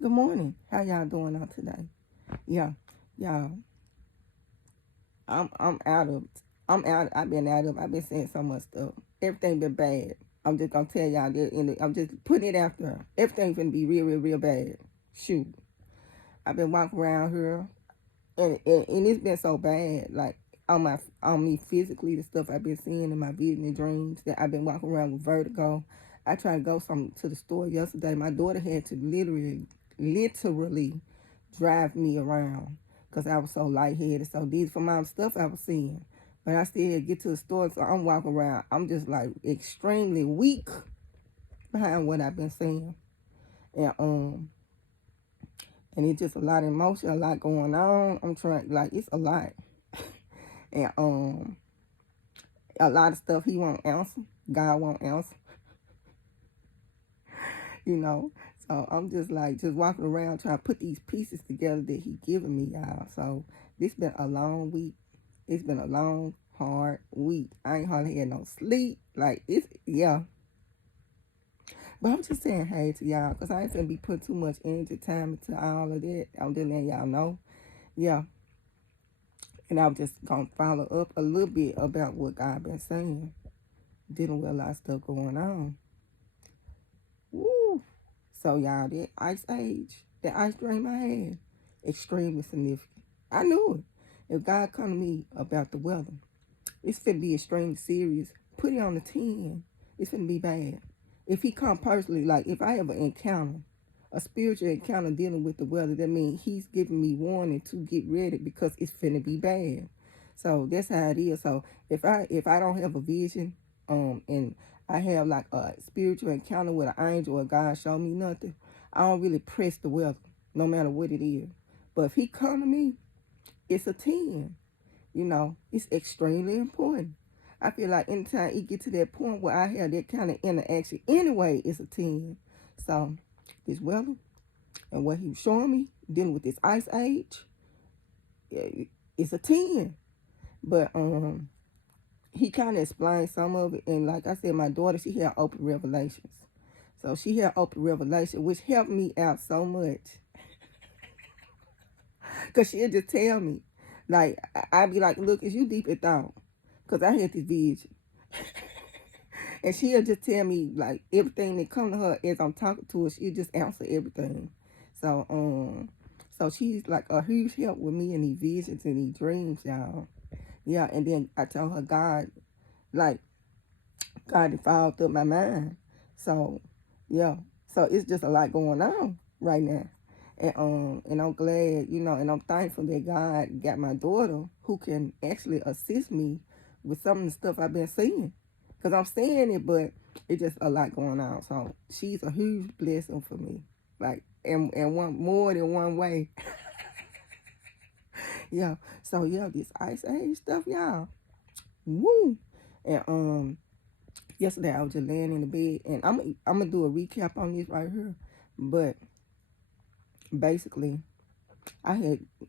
Good morning. How y'all doing out today? Yeah, y'all. I'm out of. I'm out. I've been out of. I've been saying so much stuff. Everything been bad. I'm just gonna tell y'all that. I'm just putting it out there. Everything's gonna be real, real, real bad. Shoot. I've been walking around here, and it's been so bad. Like on me physically, the stuff I've been seeing in my vision and dreams, that I've been walking around with vertigo. I tried to go to the store yesterday. My daughter had to literally drive me around because I was so lightheaded. So these from my stuff I was seeing. But I still had to get to the store, so I'm walking around. I'm just like extremely weak behind what I've been seeing. And and it's just a lot of emotion, a lot going on. I'm trying, like, it's a lot. And a lot of stuff he won't answer. God won't answer, you know. So I'm just like just walking around trying to put these pieces together that he given me, y'all. So this been a long week. It's been a long, hard week. I ain't hardly had no sleep. Like it's yeah. But I'm just saying hey to y'all because I ain't finna be putting too much energy time into all of that. I'm just letting y'all know. Yeah. And I'm just gonna follow up a little bit about what God been saying. Dealing with a lot of stuff going on. Woo. So y'all, that ice age, that ice dream I had, extremely significant. I knew it. If God come to me about the weather, it's finna be extremely serious. Put it on the 10. It's finna be bad. If he come personally, like if I ever encounter a spiritual encounter dealing with the weather, that means he's giving me warning to get ready because it's finna be bad. So that's how it is. So if I don't have a vision, and I have like a spiritual encounter with an angel or God show me nothing, I don't really press the weather, no matter what it is. But if he come to me, it's a 10. It's extremely important. I feel like anytime it get to that point where I have that kind of interaction, anyway, it's a 10. So this weather and what he was showing me, dealing with this ice age, it's a 10. But he kind of explained some of it. And like I said, my daughter, she had open revelations. So she had open revelation, which helped me out so much. Because she'll just tell me. Like, I'd be like, look, is you deep in thought? Because I had this vision. And she'll just tell me, like, everything that come to her as I'm talking to her, she'll just answer everything. So she's like a huge help with me in these visions and these dreams, y'all. Yeah, and then I told her like, God had fogged up my mind. So, yeah. So it's just a lot going on right now. And I'm glad, and I'm thankful that God got my daughter who can actually assist me with some of the stuff I've been seeing. Because I'm seeing it, but it's just a lot going on. So she's a huge blessing for me. Like, and one more than one way. Yeah. So yeah, this ice age stuff, y'all. Woo. And yesterday I was just laying in the bed, and I'm gonna do a recap on this right here. But basically, I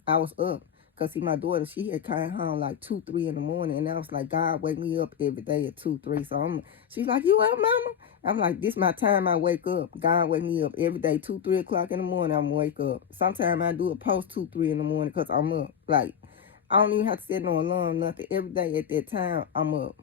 was up because see my daughter, she had came home like 2, 3 in the morning, and I was like, God wake me up every day at 2, 3. So she's like, you up, mama? I'm like, this my time I wake up. God wake me up every day, 2, 3 o'clock in the morning. I'm wake up. Sometimes I do it post 2, 3 in the morning because I'm up. Like I don't even have to set no alarm, nothing. Every day at that time I'm up.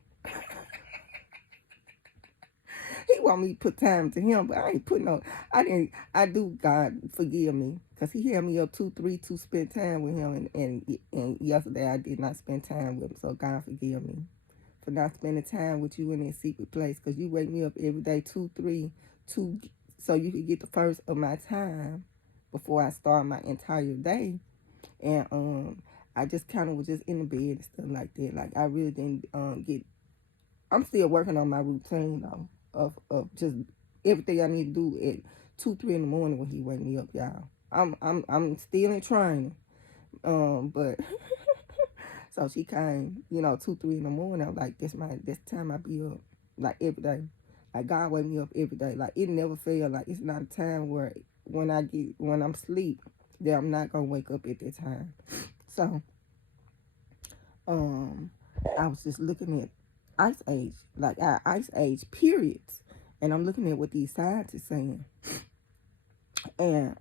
He want me to put time to him, but I ain't putting no. I do. God forgive me, cause he had me up 2, 3 to spend time with him, and yesterday I did not spend time with him. So God forgive me for not spending time with you in that secret place, cause you wake me up every day 2, 3 to so you could get the first of my time before I start my entire day. And I just kind of was just in the bed and stuff like that. Like I really didn't get. I'm still working on my routine though of just everything I need to do at 2, 3 in the morning when he wake me up, y'all. I'm still in training. But so she came, 2, 3 in the morning. I'm like, this time I be up like every day. Like God wake me up every day. Like it never fail. Like it's not a time where when I'm asleep that I'm not gonna wake up at that time. So I was just looking at ice age, like our ice age periods, and I'm looking at what these scientists saying, and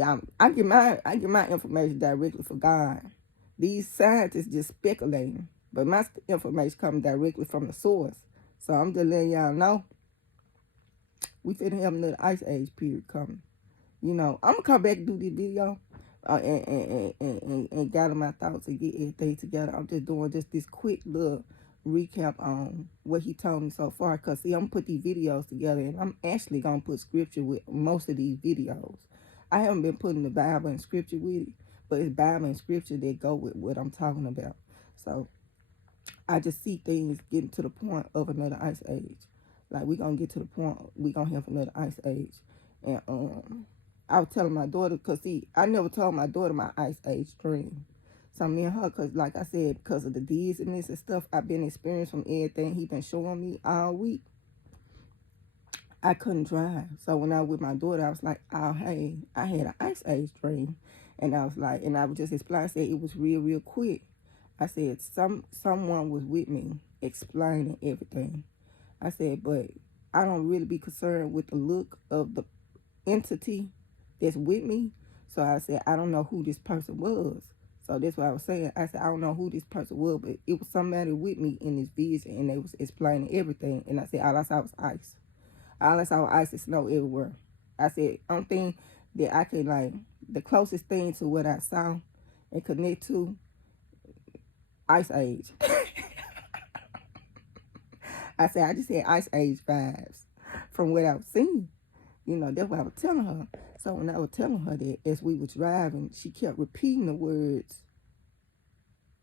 Yeah, I get my information directly from God. These scientists just speculating, but my information coming directly from the source. So I'm just letting y'all know we finna have another ice age period coming. You know, I'm gonna come back and do this video and gather my thoughts and get everything together. I'm just doing just this quick little recap on what he told me so far. Because, see, I'm going to put these videos together, and I'm actually going to put scripture with most of these videos. I haven't been putting the Bible and scripture with it, but it's Bible and scripture that go with what I'm talking about. So I just see things getting to the point of another ice age. Like, we're going to get to the point we're going to have another ice age. And I was telling my daughter, because, see, I never told my daughter my ice age dream. So me and her, because like I said, because of the dizziness and stuff I've been experiencing from everything he been showing me all week, I couldn't drive. So when I was with my daughter, I was like, oh, hey, I had an ice age dream. And I was like, and I was just explaining, I said it was real, real quick. I said, someone was with me explaining everything. I said, but I don't really be concerned with the look of the entity that's with me. So I said, I don't know who this person was. So that's what I was saying. I said, I don't know who this person was, but it was somebody with me in this vision, and they was explaining everything. And I said, all I saw was ice. All I saw was ice and snow everywhere. I said, only thing that I could, like, the closest thing to what I saw and connect to, ice age. I said, I just had ice age vibes from what I was seeing. You know, that's what I was telling her. So when I was telling her that, as we were driving, she kept repeating the words.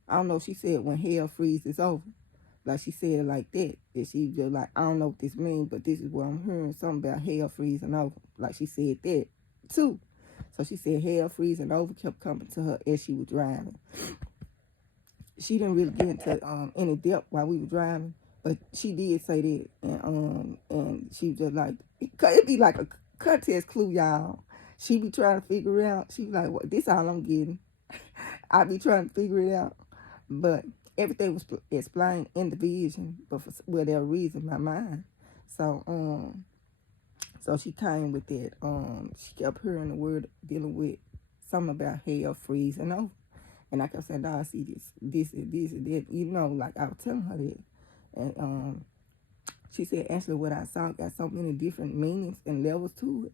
I don't know, she said, when hell freezes over. Like, she said it like that. And she just like, I don't know what this means, but this is what I'm hearing. Something about hell freezing over. Like, she said that, too. So she said hell freezing over kept coming to her as she was driving. She didn't really get into any depth while we were driving, but she did say that. And she was just like, it'd be like a contest clue, y'all. She be trying to figure it out. She was like, well, this all I'm getting. I be trying to figure it out. But everything was explained in the vision, but for whatever reason, my mind. So, so she came with that. She kept hearing the word dealing with something about hell freezing over. And I kept saying, no, I see this and that. You know, like I was telling her that. And she said, actually, what I saw got so many different meanings and levels to it.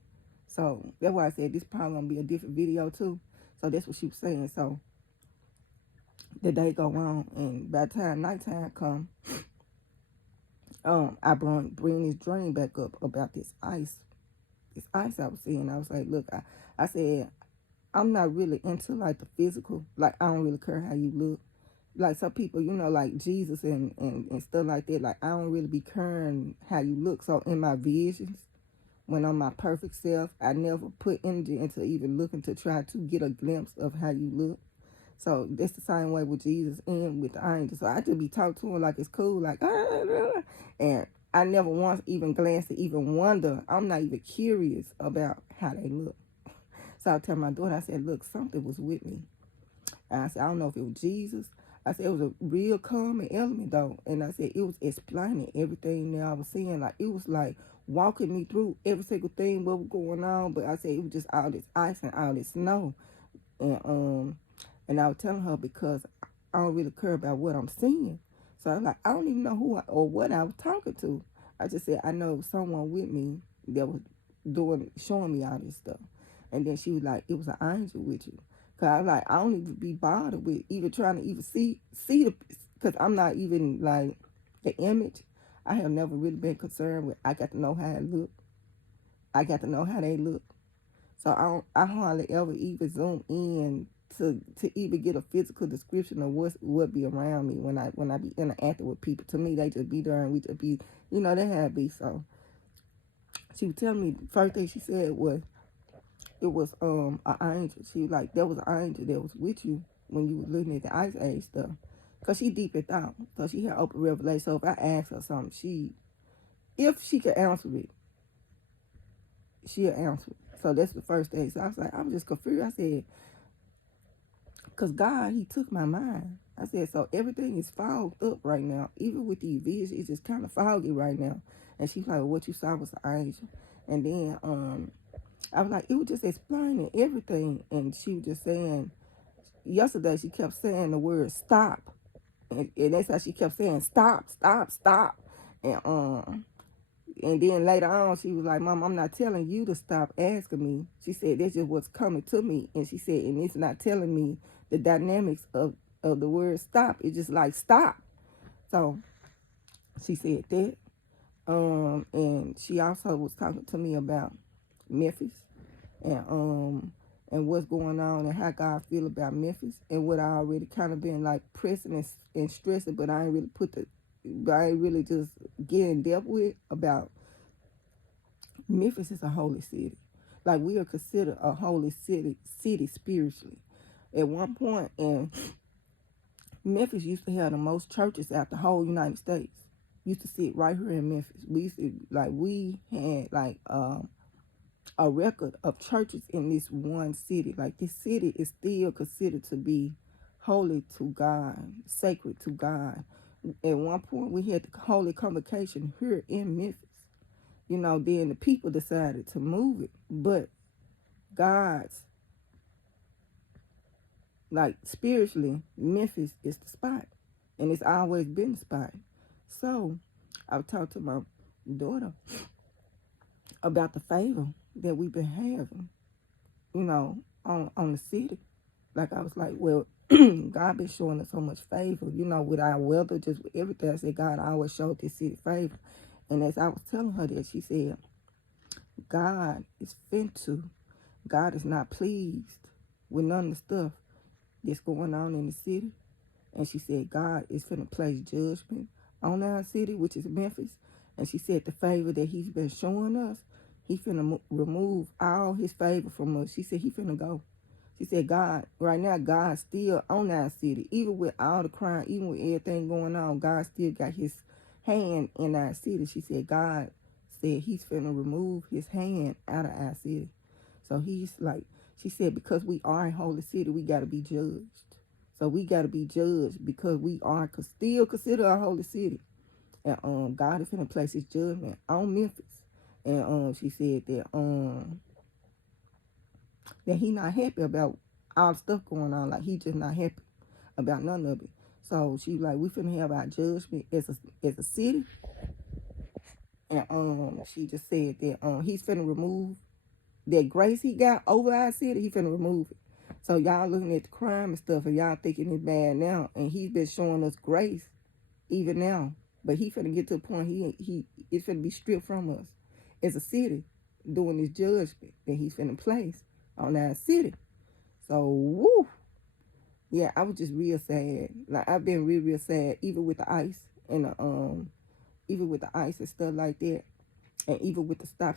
So that's why I said this probably going to be a different video, too. So that's what she was saying. So the day go on, and by the time nighttime come, I bring this dream back up about this ice I was seeing. I was like, look, I said, I'm not really into, like, the physical. Like, I don't really care how you look. Like, some people, you know, like Jesus and stuff like that. Like, I don't really be caring how you look. So, in my visions, when I'm my perfect self, I never put energy into even looking to try to get a glimpse of how you look. So, that's the same way with Jesus and with the angels. So, I just be talking to him like it's cool. Like, and I never once even glanced to even wonder. I'm not even curious about how they look. So I tell my daughter, I said, look, something was with me. And I said, I don't know if it was Jesus. I said, it was a real calming element, though. And I said, it was explaining everything that I was seeing. Like, it was like walking me through every single thing, what was going on. But I said, it was just all this ice and all this snow. And I was telling her, because I don't really care about what I'm seeing. So I was like, I don't even know who or what I was talking to. I just said, I know someone with me that was showing me all this stuff. And then she was like, it was an angel with you. Because I was like, I don't even be bothered with even trying to even see the, because I'm not even like the image. I have never really been concerned with, I got to know how it look. I got to know how they look. So I hardly ever even zoom in to even get a physical description of what be around me when I be interacting with people. To me, they just be there and we just be, you know, they have be. So she was telling me, the first thing she said was, it was an angel. She was like, there was an angel that was with you when you was looking at the ice age stuff. Because she deep in thought. So she had open revelation. So if I asked her something, if she could answer it, she'll answer it. So that's the first thing. So I was like, I'm just confused. I said, because God, he took my mind. I said, so everything is fogged up right now. Even with these visions, it's just kind of foggy right now. And she's like, well, what you saw was an angel. And then I was like, it was just explaining everything. And she was just saying, yesterday she kept saying the word stop. And that's how she kept saying stop, stop, stop. And then later on, she was like, Mom, I'm not telling you to stop asking me. She said, that's just what's coming to me. And she said, and it's not telling me the dynamics of the word stop. It's just like stop. So she said that. And she also was talking to me about Memphis and what's going on and how God feel about Memphis and what I already kind of been like pressing and stressing, but I ain't really just getting depth with about Memphis is a holy city. Like we are considered a holy city spiritually. At one point, and Memphis used to have the most churches out the whole United States. Used to sit right here in Memphis. We had like a record of churches in this one city. Like this city is still considered to be holy to God, sacred to God. At one point, we had the holy convocation here in Memphis. Then the people decided to move it, but God's, like spiritually, Memphis is the spot, and it's always been the spot. So I've talked to my daughter about the favor that we've been having, on the city. Like I was like, well, God been showing us so much favor, with our weather, just with everything. I said, God, I always showed this city favor. And as I was telling her that, she said, God is not pleased with none of the stuff that's going on in the city. And she said, God is finna place judgment on our city, which is Memphis. And she said the favor that he's been showing us, he finna remove all his favor from us. She said he finna go. She said, God, right now, God's still on our city. Even with all the crime, even with everything going on, God still got his hand in our city. She said, God said he's finna remove his hand out of our city. So he's like, she said, because we are a holy city, we got to be judged. So we got to be judged because we are still considered a holy city. And God is finna place his judgment on Memphis. And she said that he not happy about all the stuff going on. Like he just not happy about none of it. So she like, we finna have our judgment as a city. And she just said that he's finna remove that grace he got over our city. He finna remove it. So y'all looking at the crime and stuff, and y'all thinking it's bad now, and he's been showing us grace even now. But he finna get to the point it's finna be stripped from us as a city, doing this judgment that he's finna place on our city. So woo, yeah, I was just real sad. Like I've been real sad, even with the ice and even with the ice and stuff like that, and even with the stop.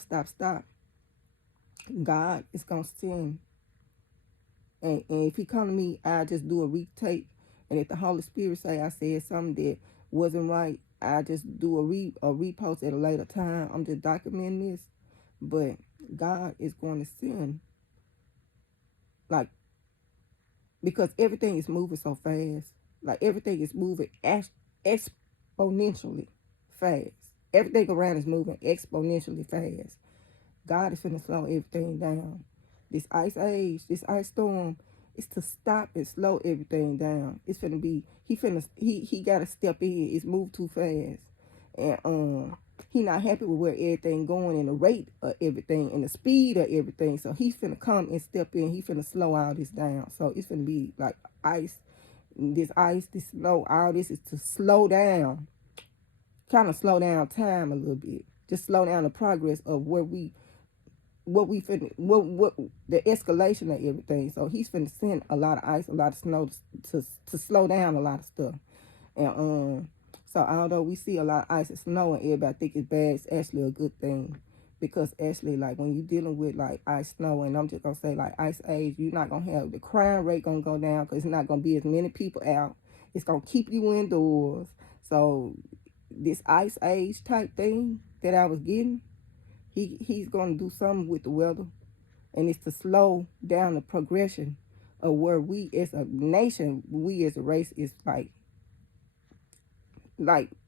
God is gonna send. And if he come to me, I just do a retake. And if the Holy Spirit say I said something that wasn't right, I just do a repost at a later time. I'm just documenting this. But God is going to send, like, because everything is moving so fast. Like everything is moving exponentially fast. Everything around is moving exponentially fast. God is finna slow everything down. This ice age, this ice storm, is to stop and slow everything down. It's finna be, he gotta step in. It's moved too fast. And he not happy with where everything going and the rate of everything and the speed of everything. So he's finna come and step in. He finna slow all this down. So it's finna be like ice, this snow, all this is to slow down. Kind of slow down time a little bit. Just slow down the progress of what the escalation of everything. So he's finna send a lot of ice, a lot of snow to slow down a lot of stuff. And so although we see a lot of ice and snow and everybody think it's bad, it's actually a good thing. Because actually, like when you're dealing with like ice, snow, and I'm just gonna say like ice age, you're not gonna have the crime rate gonna go down because it's not gonna be as many people out. It's gonna keep you indoors. So this ice age type thing that I was getting, he's going to do something with the weather, and it's to slow down the progression of where we as a nation, we as a race, is like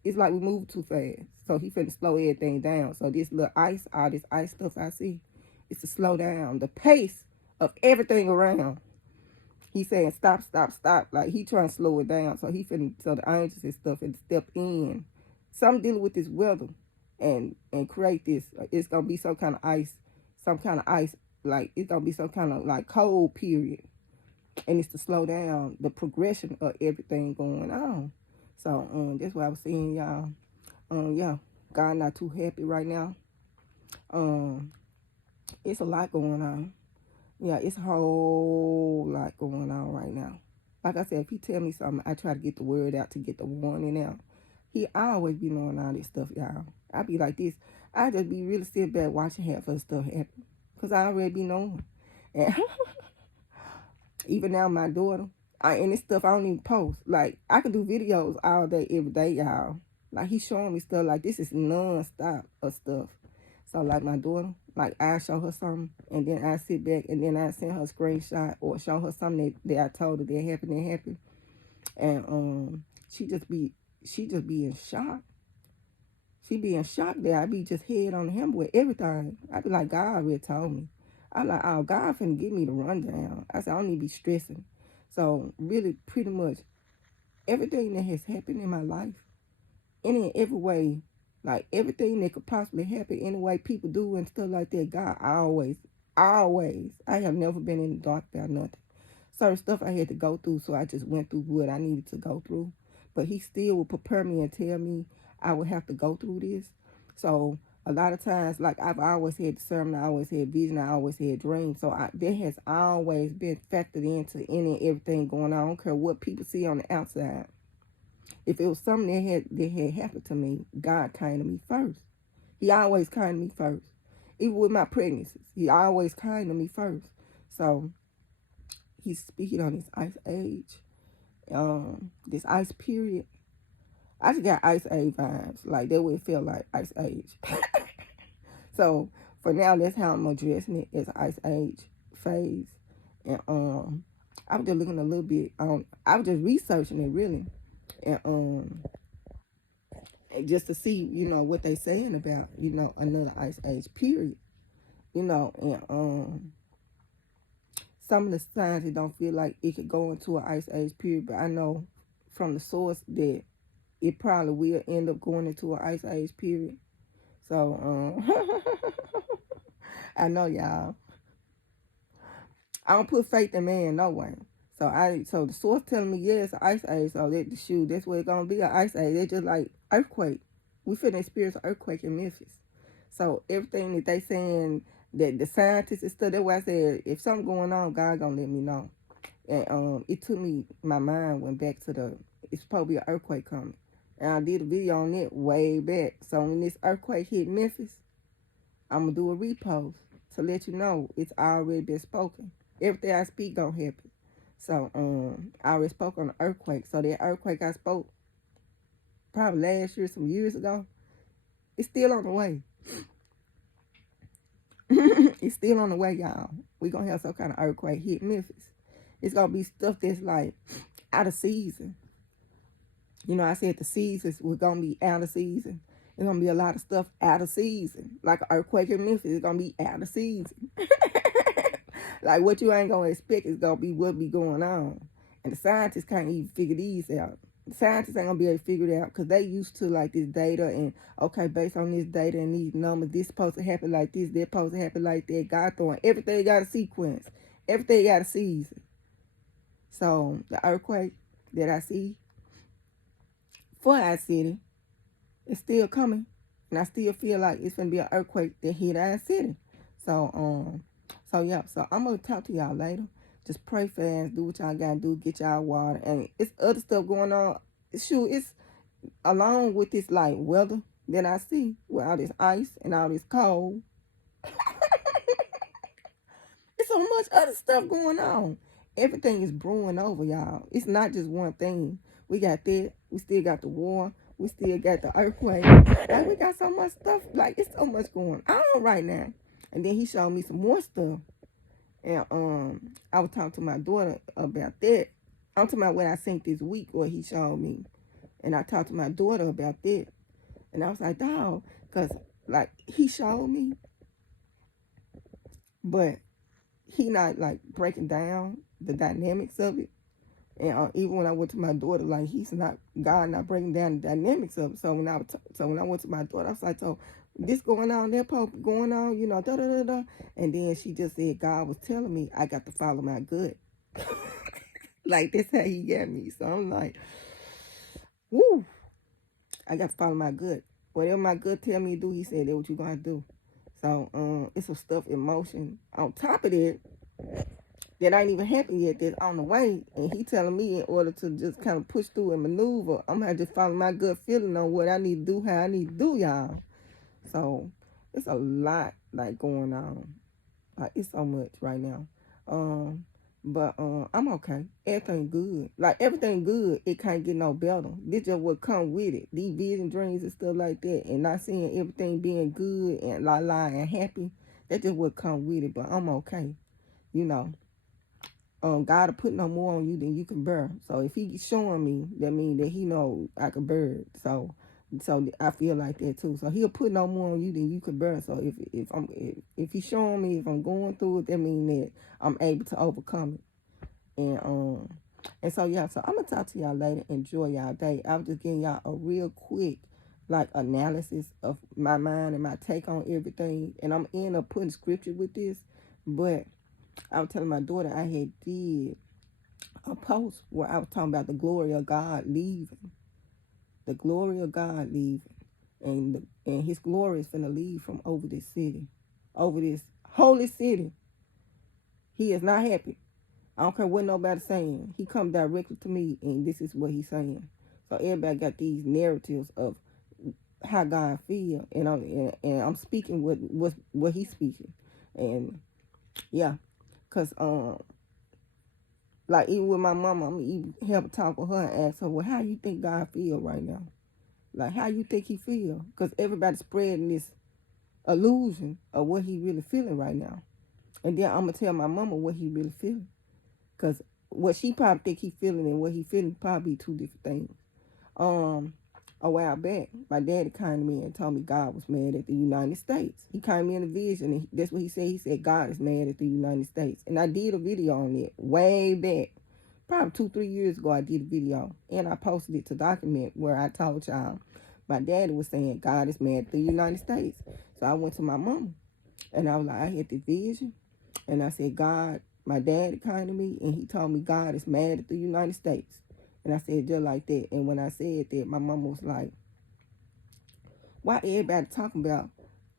it's like we move too fast. So he finna slow everything down. So this little ice, all this ice stuff I see, It's to slow down the pace of everything around. He's saying stop, stop, stop. Like he trying to slow it down. So so the angels and stuff and step in. So I'm dealing with this weather and create this. It's gonna be some kind of ice, like it's gonna be some kind of like cold period. And it's to slow down the progression of everything going on. So that's what I was saying, y'all. Yeah, God not too happy right now. It's a lot going on. Yeah, it's a whole lot going on right now. Like I said, if he tell me something, I try to get the word out to get the warning out. I always be knowing all this stuff, y'all. I be like this. I just be really sit back watching half of the stuff happen. Because I already be knowing. And even now, my daughter, and this stuff I don't even post. Like, I can do videos all day, every day, y'all. Like, he's showing me stuff like this is non-stop of stuff. So, like, my daughter, like, I show her something, and then I sit back, and then I send her a screenshot or show her something that I told her that happened. And she just be in shock. She be in shock there. I be just head on him with everything. I be like, God already told me. I'm like, oh, God finna give me the rundown. I said, I don't need to be stressing. So, really, pretty much, everything that has happened in my life, in every way, like, everything that could possibly happen, any way people do and stuff like that, God always, I have never been in the dark about nothing. Certain stuff I had to go through, so I just went through what I needed to go through. But he still would prepare me and tell me I would have to go through this. So a lot of times, like I've always had discernment, I always had vision, I always had dreams. So that has always been factored into any and everything going on. I don't care what people see on the outside. If it was something that had happened to me, God came to me first. He always came to me first. Even with my pregnancies, he always came to me first. So he's speaking on this ice age, this ice period. I just got ice age vibes. Like, that would feel like ice age. So, for now, that's how I'm addressing it as ice age phase. And I was just looking a little bit. I was just researching it, really. And just to see, what they saying about, another ice age period. And some of the signs, it don't feel like it could go into an ice age period. But I know from the source that it probably will end up going into an ice age period. So, I know, y'all. I don't put faith in man no way. So the source telling me, yeah, it's an ice age. So that's what it's gonna be, an ice age. It's just like earthquake. We finna experience an earthquake in Memphis. So everything that they saying, that the scientists and stuff, that's why I said, if something going on, God gonna let me know. And it took me, my mind went back to it's supposed to be an earthquake coming. And I did a video on it way back. So when this earthquake hit Memphis, I'm going to do a repost to let you know it's already been spoken. Everything I speak gonna happen. So I already spoke on the earthquake. So that earthquake I spoke probably last year, some years ago, it's still on the way. It's still on the way, y'all. We're going to have some kind of earthquake hit Memphis. It's going to be stuff that's like out of season. I said the seasons were going to be out of season. There's going to be a lot of stuff out of season. Like an earthquake in Memphis is going to be out of season. Like what you ain't going to expect is going to be what be going on. And the scientists can't even figure these out. The scientists ain't going to be able to figure it out because they used to like this data and, okay, based on this data and these numbers, this supposed to happen like this, that supposed to happen like that. God throwing everything got a sequence. Everything got a season. So the earthquake that I see for our city, it's still coming. And I still feel like it's going to be an earthquake that hit our city. So, yeah. So I'm going to talk to y'all later. Just pray fast. Do what y'all got to do. Get y'all water. And it's other stuff going on. Shoot, it's along with this, like, weather that I see with all this ice and all this cold. It's so much other stuff going on. Everything is brewing over, y'all. It's not just one thing. We got that. We still got the war. We still got the earthquake. Like, we got so much stuff. Like, it's so much going on right now. And then he showed me some more stuff. And I was talking to my daughter about that. I'm talking about what I seen this week, what he showed me. And I talked to my daughter about that. And I was like, dog, because, like, he showed me but he not like breaking down the dynamics of it. And even when I went to my daughter, like God not breaking down the dynamics of it. So when I went to my daughter, I was like, so this going on, that pope going on, da da da da. And then she just said God was telling me I got to follow my gut. Like that's how he got me. So I'm like, woo, I got to follow my gut. Whatever my gut tell me to do, he said that's what you gonna do. So it's some stuff in motion. On top of that, that ain't even happened yet, that's on the way. And he telling me in order to just kind of push through and maneuver, I'm gonna just follow my gut feeling on what I need to do, how I need to do, y'all. So it's a lot like going on. Like it's so much right now. But I'm okay. Everything good. Like everything good, it can't get no better. This just what come with it. These vision dreams and stuff like that. And not seeing everything being good and and happy. That just what come with it. But I'm okay. You know. God will put no more on you than you can bear. So if he's showing me, that means that he knows I can bear it. So I feel like that too. So he'll put no more on you than you can bear. So if he's showing me if I'm going through it, that means that I'm able to overcome it. And so yeah, so I'm gonna talk to y'all later. Enjoy y'all day. I was just giving y'all a real quick like analysis of my mind and my take on everything. And I'm end up putting scripture with this, but I was telling my daughter I had did a post where I was talking about the glory of God leaving. The glory of God leaving. And his glory is finna leave from over this city. Over this holy city. He is not happy. I don't care what nobody's saying. He come directly to me and this is what he's saying. So everybody got these narratives of how God feel. And I'm speaking what he's speaking. And yeah. Cause like even with my mama, I'm even have a talk with her and ask her, well, how you think God feel right now? Like how you think he feel? Cause everybody's spreading this illusion of what he really feeling right now. And then I'm gonna tell my mama what he really feeling. Cause what she probably think he feeling and what he feeling probably two different things. A while back, my daddy came to me and told me God was mad at the United States. He came to me in a vision, and that's what he said. He said, God is mad at the United States. And I did a video on it way back. Probably 2-3 years ago, I did a video. And I posted it to document where I told y'all my daddy was saying God is mad at the United States. So I went to my mama, and I was like, I had the vision. And I said, God, my daddy came to me, and he told me God is mad at the United States. And I said just like that. And when I said that, my mama was like, why everybody talking about,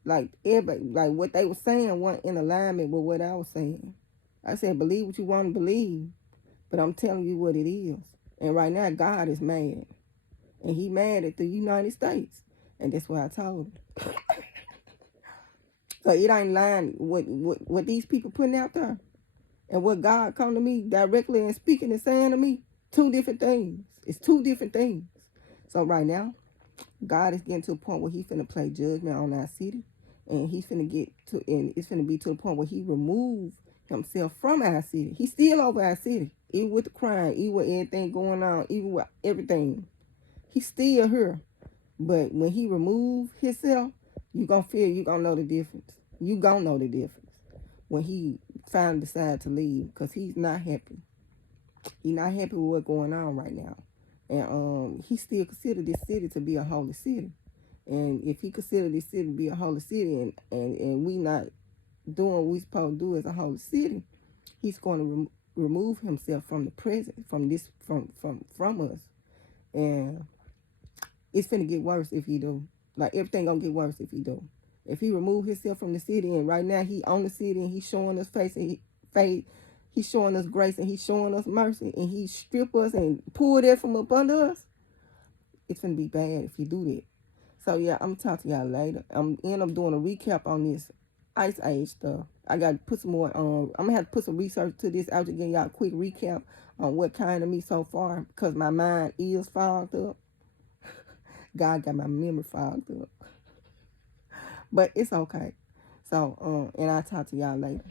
like, everybody, like, what they were saying wasn't in alignment with what I was saying. I said, believe what you want to believe, but I'm telling you what it is. And right now, God is mad. And he mad at the United States. And that's what I told him. So it ain't lying what these people putting out there. And what God come to me directly and speaking and saying to me. Two different things. It's two different things. So right now, God is getting to a point where he's finna play judgment on our city. And he's finna and it's finna be to the point where he remove himself from our city. He's still over our city. Even with the crime, even with everything going on, even with everything. He's still here. But when he remove himself, you gonna feel, you gonna know the difference. You gonna know the difference. When he finally decide to leave. Because he's not happy. He's not happy with what's going on right now. And he still consider this city to be a holy city. And if he consider this city to be a holy city and we not doing what we supposed to do as a holy city, he's going to remove himself from the present, from us. And it's finna get worse if he do. Like everything gonna get worse if he do. If he remove himself from the city and right now he on the city and he's showing us face and he's showing us grace and he's showing us mercy and he strip us and pull that from up under us, it's gonna be bad if he do that. So yeah, I'm gonna talk to y'all later. I'm end up doing a recap on this Ice Age stuff. I gotta put some more I'm gonna have to put some research to this. I was just giving y'all a quick recap on what kind of me so far because my mind is fogged up. God got my memory fogged up. But it's okay. So and I'll talk to y'all later.